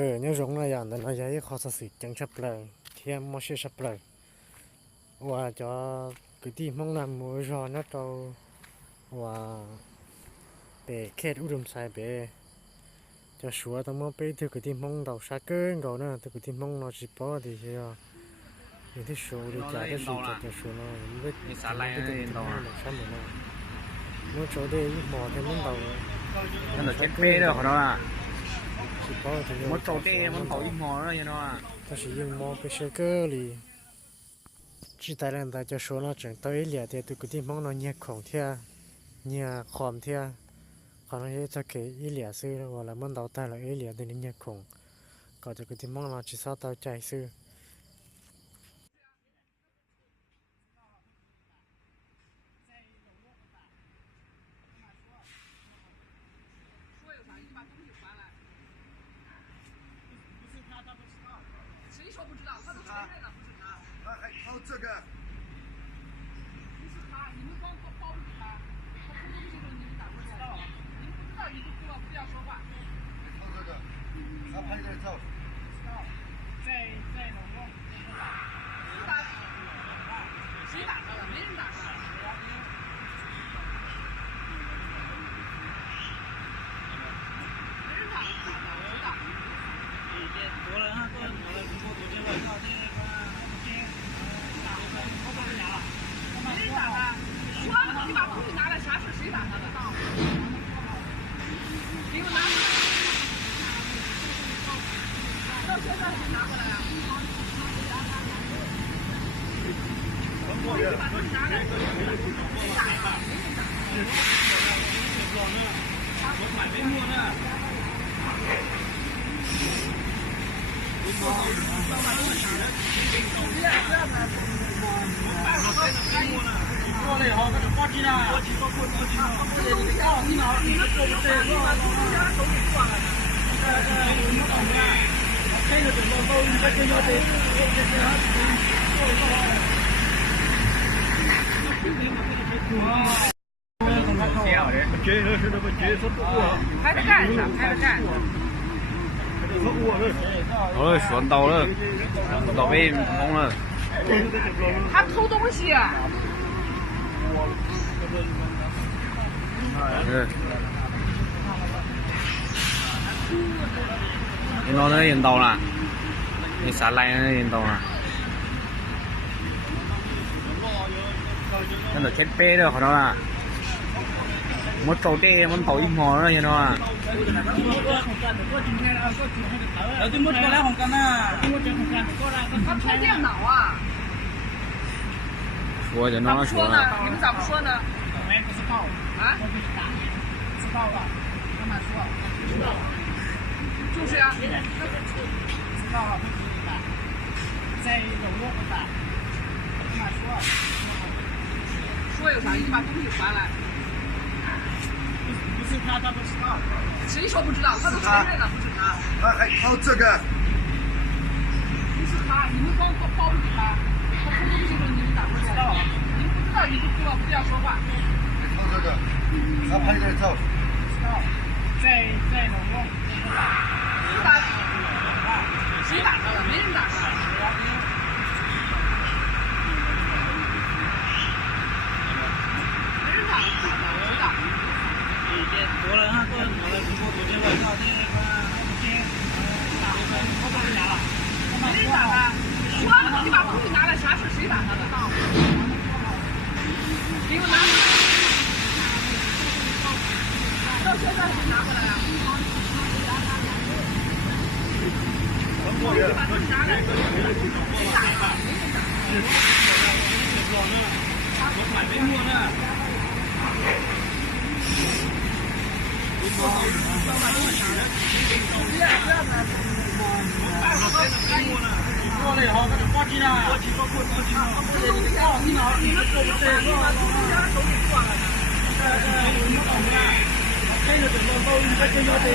nhớ giống là dạng nó giấy khó xử chẳng chấp lời thêm một sự chấp lời và cho cái team mong làm mua rồi nó trâu và để kết udum sai bé cho số tao mua bé từ cái team mong đầu sát cơn rồi nữa từ cái team mong nó chỉ bỏ thì những cái số đi trả cái số cho số nó biết cái team đầu nó sao mà nó chỗ đây mò thêm mong đầu nó là chết bé rồi đó à chỉ bỏ thì một chỗ đây một khẩu ít mò đó nó à ta sử dụng mò cái sơ cơ thì chỉ tại là ta cho số nó chẳng tới liền thì từ cái team mong nó nhẹ khổng theo nhẹ khom theo còn nó cho cái ý liền sư gọi là món đầu tay là ý liền thì nó nhẹ khổng còn từ cái team mong nó chỉ sao tao chạy sư谁说不知道？他都承认了，不是他。他还靠这个。不是他，你们光包庇他。他偷东西的时候你们咋不知道？你们不知道你就不要说话。靠这个，他拍的照。知道。在农工。谁打？谁打他的？没人打他。没人打他，谁打？多了啊，多了，多了，靠这个，没人打他。说了，你把东西拿来，啥事谁打他的？给我拿过来。到现在还没拿过来啊？你把东西拿来，谁打呀？没人打。我买没摸呢。过来好，给他挂机了。你拿，你那手不对，你把东西拿手给挂了。我们懂的，这个怎么包？你把这要得，拍着干啥？拍着干。ôi xuống tàu rồi tàu bên không rồi 他偷东西啊！你nó yên tàu là你啥来那yên tàu là nó là chết bé rồi đó là một chỗ đây một tàu ít mò đó nó à他偷电脑啊！说就咋不那说呢？你们咋不说呢？我也不知道，啊？知道了，慢慢说。知道。就是呀。知道了，不知道。在网络上，慢慢说。说有啥？你把东西还来。不是他，他不知道。谁说不知道？他都承认了，不是他。他还靠这个。不是他，你们光包庇他。他偷东西的时候你们咋不知道？你们不知道你就不要说话。靠这个，他拍的照。知道。在农工。谁打？谁打他的？没人打他。没人打他，谁打？多了啊，多了，靠这个，没人打他。说了，你把东西拿来，啥事谁打他的？给我拿过来。到现在还没拿过来啊？你把东西拿来，谁打呀？没人打。我买没摸呢。过来好，给他挂机了。你拿，你那手不对，你把东西拿手给挂了。我们懂的，这个怎么包？你把这要得，